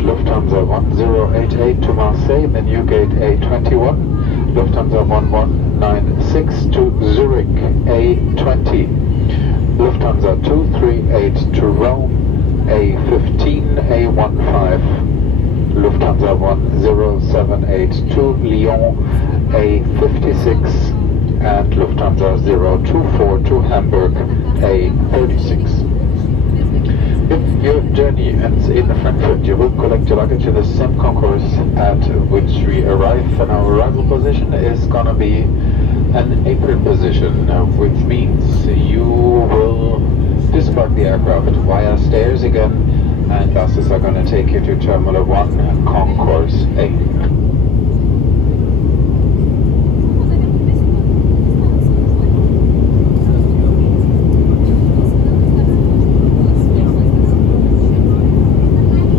Lufthansa 1088 to Marseille, then you gate A21, Lufthansa 1196 to Zurich, A20, Lufthansa 238 to Rome, A15, A15, Lufthansa 1078 to Lyon, A56, and Lufthansa 024 to Hamburg, A36. If your journey ends in Frankfurt, you will collect your luggage in the same concourse at which we arrive, and our arrival position is gonna be an apron position, which means you will disembark the aircraft via stairs again, and buses are gonna take you to Terminal 1, Concourse A.